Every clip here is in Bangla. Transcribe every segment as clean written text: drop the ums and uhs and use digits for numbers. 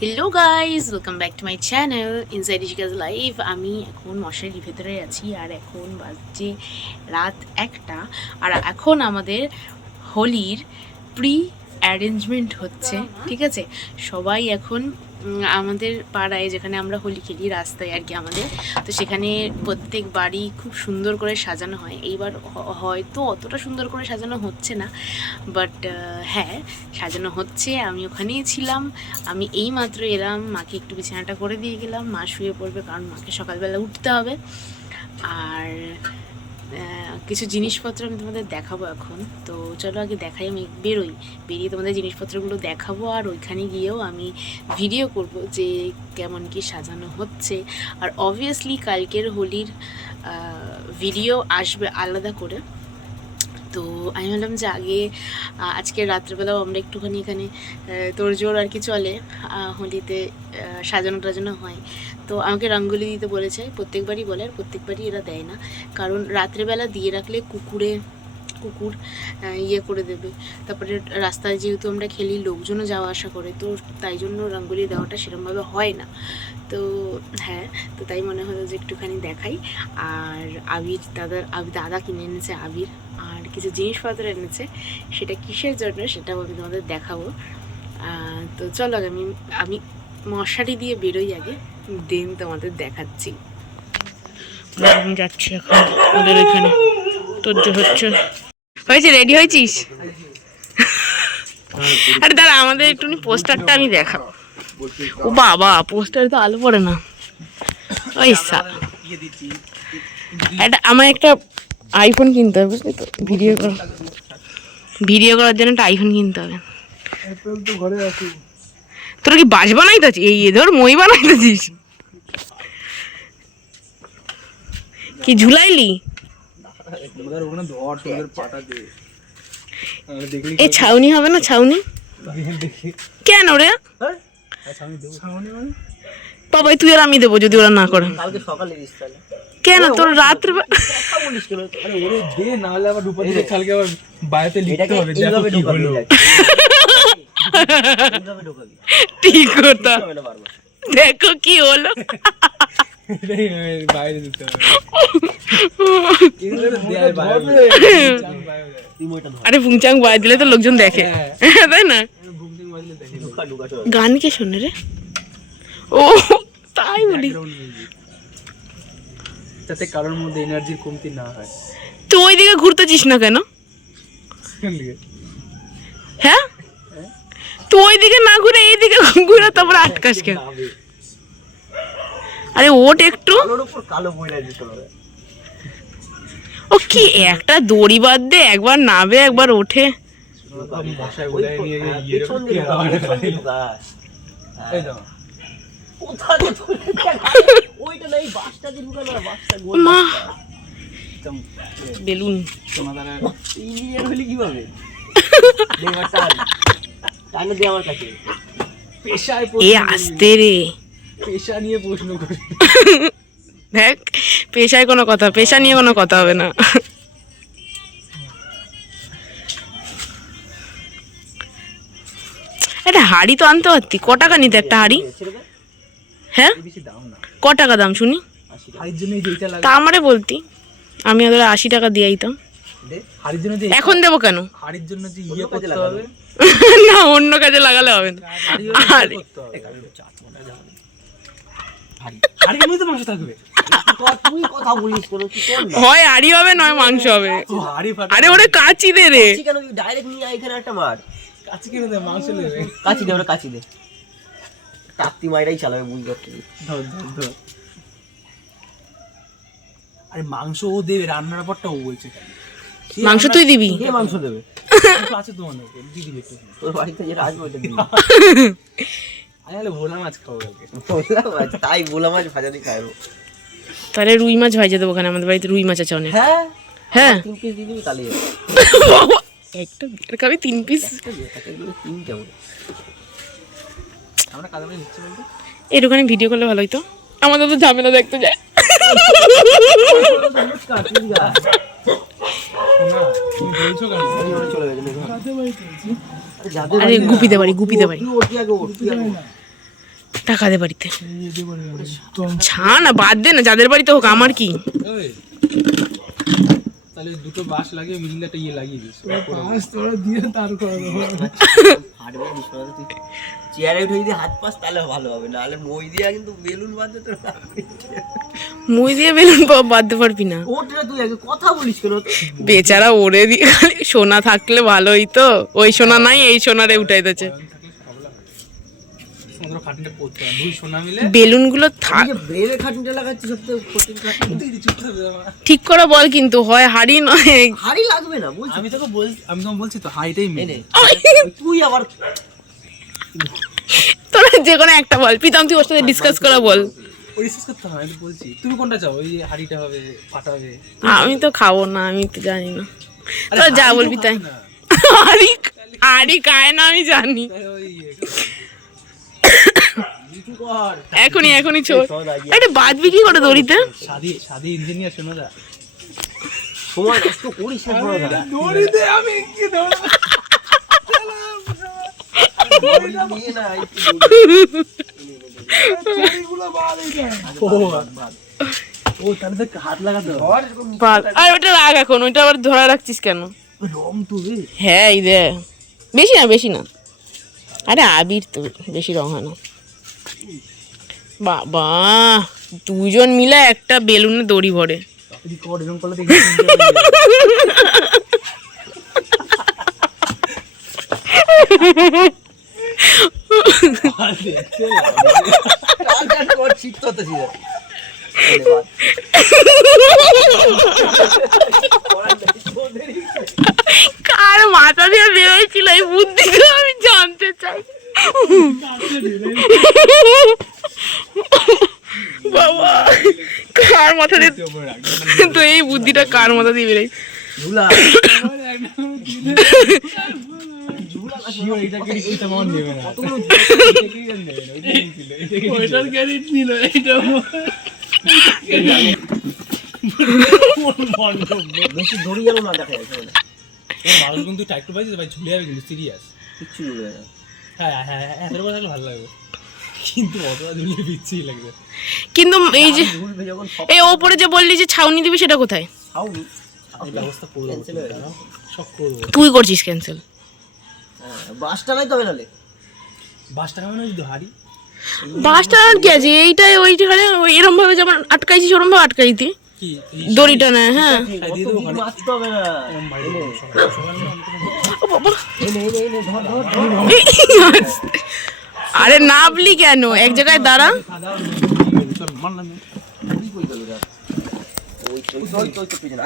Hello guys, welcome back to my channel inside Ishika's life. আমি এখন মশারির ভেতরে আছি আর এখন বাজছে রাত 1টা। আর এখন আমাদের হোলির প্রি অ্যারেঞ্জমেন্ট হচ্ছে, ঠিক আছে। সবাই এখন আমাদের পাড়ায় যেখানে আমরা হোলি খেলি, রাস্তায় আর কি আমাদের, তো সেখানে প্রত্যেক বাড়ি খুব সুন্দর করে সাজানো হয়। এইবার হয়তো অতটা সুন্দর করে সাজানো হচ্ছে না, বাট হ্যাঁ, সাজানো হচ্ছে। আমি ওখানেই ছিলাম। আমি এই মাত্র এলাম, মাকে একটু বিছানাটা করে দিয়ে গেলাম। মা শুয়ে পড়বে, কারণ মাকে সকালবেলা উঠতে হবে। আর কিছু জিনিসপত্র আমি তোমাদের দেখাবো এখন। তো চলো আগে দেখাই, আমি বেরিয়ে তোমাদের জিনিসপত্রগুলো দেখাবো। আর ওইখানে গিয়েও আমি ভিডিও করব যে কেমন কি সাজানো হচ্ছে। আর অবভিয়াসলি কালকের হোলির ভিডিও আসবে আলাদা করে। তো আমি ভাবলাম যে আজকে রাত্রেবেলাও আমরা একটুখানি এখানে তোড়জোড় আর কি চলে, হোলিতে সাজানো টাজানো হয়। তো আমাকে রঙ্গোলি দিতে বলেছে, প্রত্যেকবারই বলে, আর প্রত্যেকবারই এরা দেয় না, কারণ রাত্রেবেলা দিয়ে রাখলে কুকুর ইয়ে করে দেবে। তারপরে রাস্তায় যেহেতু আমরা খেলি, লোকজনও যাওয়া আসা করে, তো তাই জন্য রঙ্গোলি দেওয়াটা সেরকমভাবে হয় না। তো হ্যাঁ, তো তাই মনে হলো যে একটুখানি দেখাই। আর দাদা কিনে এনেছে আবির, আর কিছু জিনিসপত্র এনেছে। সেটা কিসের জন্য সেটাও আমি তোমাদের দেখাবো। তো চলো আমি মশারি দিয়ে বেরোই আগে, দেন তোমাদের দেখাচ্ছি। আমি যাচ্ছি এখন ওদের এখানে, তোর হচ্ছে হয়েছে, রেডি হয়েছিস? আরে দাঁড়া, আমাদের একটুখানি পোস্টারটা আমি দেখাবো। ও বাবা, পোস্টারে তো আলো পড়ে না। ওই আমার একটা আইফোন কিনতে হবে, বুঝলি তো, ভিডিও করার জন্য একটা আইফোন কিনতে হবে। তোরা কি বাস বানাইতেছিস? এই ধর মই বানাইতেছিস কি? ঝুলাইলি? এই ছাউনি হবে না? ছাউনি কেন রে বাবাই? তুই আর আমি দেবো যদি ওরা না করে। কেন তোর রাত্রে ঠিক কথা, দেখো কি হলো। আরে ফুংচাং বাই দিলে তো লোকজন দেখে, তাই না? গান কে শোনে রে? ও তাই বলি, যাতে কারোর মধ্যে এনার্জির কমতি না হয়। তুই ওইদিকে ঘুরতেছিস না কেন? হ্যাঁ, তুই ওইদিকে না ঘুরে এইদিকে ঘুরে তারপর আটকাস কেন? আরে ওট একটু, ও কি একটা দড়ি বাদ দে, একবার নাবে একবার ওঠে। মা বেলুন এ আসতে রে, পেশা নিয়ে প্রশ্ন করে দেখ, পেশায় কোনো কথা, পেশা নিয়ে কোনো কথা হবে না। একটা হাড়ি তো আনতে পারতি। ক টাকা নিতে একটা হাড়ি? হ্যাঁ, ক টাকা দাম শুনি? তা আমারে বলতি, আমি ওদের 80 টাকা দিয়ে দিতাম। এখন দেবো কেন? হাড়ির জন্য যে ইয়ে করতে হবে না, অন্য কাজে লাগালে হবে না। হয় হাড়ি হবে নয় মাংস হবে। আরে ওরে কাচি দে রে, ডাইরেক্ট নিয়ে এখানে একটা মার কাচি কিনে দে, মাংস নেবে। কাচি দে, ওরা কাচি দে, টাপ্তি মাইরাই চালাবে, বুঝতে পারছি। আরে মাংস ও দেবে, রান্নার পরটা ও বলছে। মাংস তুই দিবি? কে মাংস দেবে? আছে তোমার দিদি দিবে, তোর বাড়িতে যেটা আসবে ওটা দিবি। আরে ভোলা মাছ খাবো কালকে। ভোলা মাছ? তাই ভোলা মাছ ভাজা দিয়ে খাইবো। তাহলে রুই মাছ ভাজা দেবো, ওখানে আমাদের বাড়িতে রুই মাছ আছে অনেক। হ্যাঁ হ্যাঁ, 3 পিস দিয়ে দিবি তাহলে। একটা বিয়ের খাবি 3 পিস? তিন কেমন? আমরা কাদা মানে নিচ্ছি বলতে এর ওখানে ভিডিও করলে ভালো হইতো, আমাদের তো ঝামেলা দেখতে যায়। আরে গুপিতে পারি, গুপিতে পারি। টাকা দে বাড়িতে ছা না, বাদ দে না, যাদের বাড়িতে হোক, আমার কি। তাহলে দুটো বাঁশ লাগিয়ে মিডিলে একটা ইয়ে লাগিয়ে দিস, বাঁশ তোরা দিয়ে তার করে দেবো। হাঁটবে বিশ্বনাথ, তুই চেয়ারে উঠে যদি হাত পাস তাহলে ভালো হবে, নাহলে মই দিয়া কিন্তু বেলুন বাঁধতে তোর মই দিয়ে বেলুন বাঁধতে পারবি না। ওটা তুই আগে কথা বলিস কেন? বেচারা ওরে দিয়ে খালি সোনা থাকলে ভালোই তো, ওই সোনা নাই, এই সোনারে উঠাই দিয়েছে। বেলুন গুলো ব্রেনের খাটনিটা লাগাচ্ছি সবথেকে কঠিন খাটনি। ঠিক করে বল, কিন্তু হয় হাড়ি নয় হাড়ি লাগবে না বলছি। আমি তোকে বলছি তো হাইটাই মেনে। তুই আবার তোরা যে কোনো একটা বল, প্রীতম তুই ওর সাথে ডিসকাস করা বল। ডিসকাস করতে হয়, আমি বলছি তুমি কোনটা চাও, ওই যে হাড়িটা হবে ফাটা হবে? আমি তো খাবো না, আমি তো জানি না, তোরা যা বলবি তাই। হাড়ি হাড়ি খায় না আমি জানি। এখনই ছোট একটা বাঁধবি কি করে দড়িতে? সাদি ইঞ্জিনিয়ার শোনো দা, সময় নষ্ট করিস না দড়িতে আমি কি ধরব? ও তাহলে হাত লাগাতে আর ওটা রাখ, এখন ওইটা আবার ধরা রাখছিস কেন? রং তো রে। হ্যাঁ এই দে, বেশি না, আরে আবির তো, বেশি রং হয় না। বাবা দুজন মিলে একটা বেলুনে দড়ি ভরে। কার মাথা দিয়ে বেরোয়ছিল এই বুদ্ধিটা আমি জানতে চাই। বাবা কার মাথা দিয়ে তো এই বুদ্ধিটা কার মাথা দিয়ে বেরোয়? বেশি দড়ি যেন না দেখা যায়। মানুষ কিন্তু টাইট পাইছিস ভাই, ঝুলে যাবে কিন্তু সিরিয়াস কিচ্ছু ঝুলবে না। হ্যাঁ এত বড় থাকলে ভালো লাগবে, কিন্তু অতটা ঝুলিয়ে বিচ্ছিরি লাগবে। কিন্তু এই যে ঝুলবে যখন এই ওপরে যে বললি যে ছাউনি দিবি, সেটা কোথায়? খাওনি এই ব্যবস্থা করবো, সব করবো। তুই করছিস ক্যান্সেল? বাসটা নাই তবে নালে বাসটা কেমন যদি হারি বাসটা আর কি আছে, এইটাই ওইখানে এরম ভাবে যেমন আটকাইছিস ওরম ভাবে আটকাইতি কি দড়িটা না। হ্যাঁ মারতে হবে না। ও বাবা, এনে ধর ধর আরে নাবলি কেন, এক জায়গায় দাঁড়া।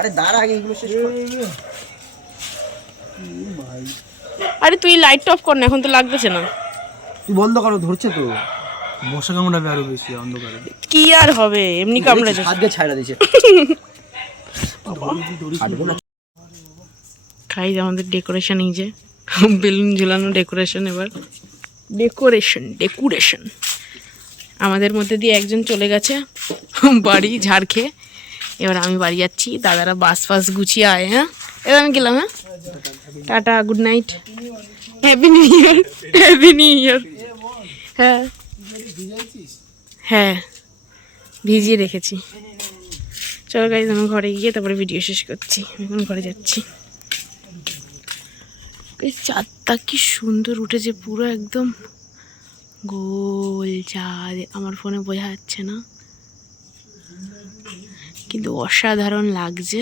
আরে দাঁড়া আগে এগুলো শেষ কর। আরে তুই লাইট অফ কর না, এখন তো লাগতেছে না। তুই বন্ধ করো, ধরছে তো। মশা কামড়াবে আরো বেশি অন্ধকারে। কি আর হবে, এমনি কামড়ে যাচ্ছে। হাত দিয়ে ছাড়া দিছে। খাই আমাদের ডেকোরেশন, এই যে বেলুন ঝুলানো ডেকোরেশন। এবার ডেকোরেশন আমাদের মধ্যে দিয়ে একজন চলে গেছে বাড়ি ঝাড় খেয়ে। এবার আমি বাড়ি যাচ্ছি, দাদারা বাস ফাস গুছিয়ে আয়। হ্যাঁ এবার আমি গেলাম। হ্যাঁ tata, good night, happy new year, happy new year. হ্যাঁ হ্যাঁ ভিজিয়ে রেখেছি। চলো গাইজ, আমি ঘরে গিয়ে তারপরে ভিডিও শেষ করছি। এখন ঘরে যাচ্ছি। এই চাঁদটা কি সুন্দর উঠেছে, পুরো একদম গোল চাঁদ। আমার ফোনে বোঝা যাচ্ছে না, কিন্তু অসাধারণ লাগছে।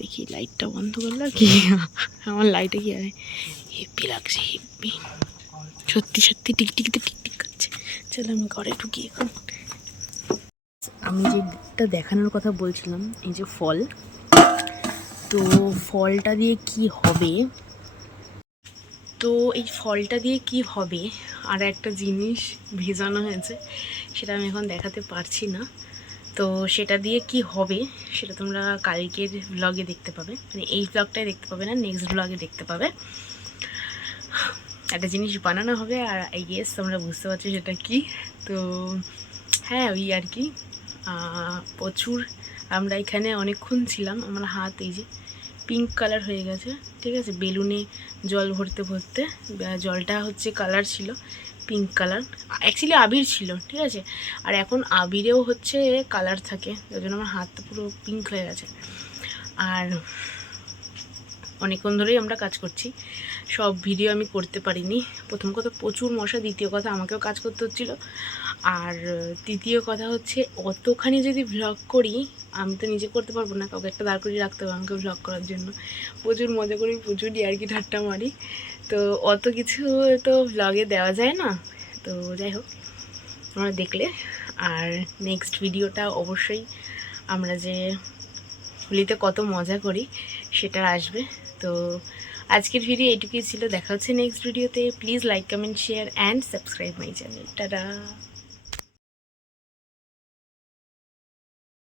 দেখি লাইটটা বন্ধ করলো কি, আমার লাইটে কি হেপি লাগছে, হেপি সত্যি সত্যি টিকটিকিতে টিকটিক করছে। চলো আমি ঘরে ঢুকি এখন। আমি যেটা দেখানোর কথা বলছিলাম, এই যে ফল, তো ফলটা দিয়ে কি হবে, তো এই ফলটা দিয়ে কি হবে আর একটা জিনিস ভেজানো হয়েছে, সেটা আমি এখন দেখাতে পারছি না। তো সেটা দিয়ে কি হবে সেটা তোমরা কালকের ব্লগে দেখতে পাবে, মানে এই ব্লগটাই দেখতে পাবে না, নেক্সট ব্লগে দেখতে পাবে। একটা জিনিস বানানো হবে, আর আই গেস তোমরা বুঝতে পারছো সেটা কি। তো হ্যাঁ ওই আর কি, প্রচুর আমরা এখানে অনেকক্ষণ ছিলাম। আমার হাত এই যে পিঙ্ক কালার হয়ে গেছে, ঠিক আছে, বেলুনে জল ভরতে ভরতে। জলটা হচ্ছে কালার ছিল পিঙ্ক কালার, অ্যাকচুয়ালি আবির ছিল, ঠিক আছে। আর এখন আবিরেও হচ্ছে কালার থাকে, ওই জন্য আমার হাতটা পুরো পিঙ্ক হয়ে গেছে। আর অনেকক্ষণ ধরেই আমরা কাজ করছি, সব ভিডিও আমি করতে পারিনি। প্রথম কথা প্রচুর মশা, দ্বিতীয় কথা আমাকেও কাজ করতে হচ্ছিলো, আর তৃতীয় কথা হচ্ছে অতখানি যদি ভ্লগ করি আমি তো নিজে করতে পারবো না, কাউকে একটা দাঁড় করিয়ে রাখতে হবে আমাকে ভ্লগ করার জন্য। প্রচুর মজা করি, প্রচুর ইয়ার্কি ঠাট্টা মারি, তো অত কিছু তো ভ্লগে দেওয়া যায় না। তো যাই হোক, তোমরা দেখলে। আর নেক্সট ভিডিওটা অবশ্যই আমরা যে হোলিতে কত মজা করি সেটা আসবে। তো আজকের ভিডিও এইটুকুই ছিল, দেখা হচ্ছে নেক্সট ভিডিওতে। Please like, comment, share and subscribe my channel. Tata.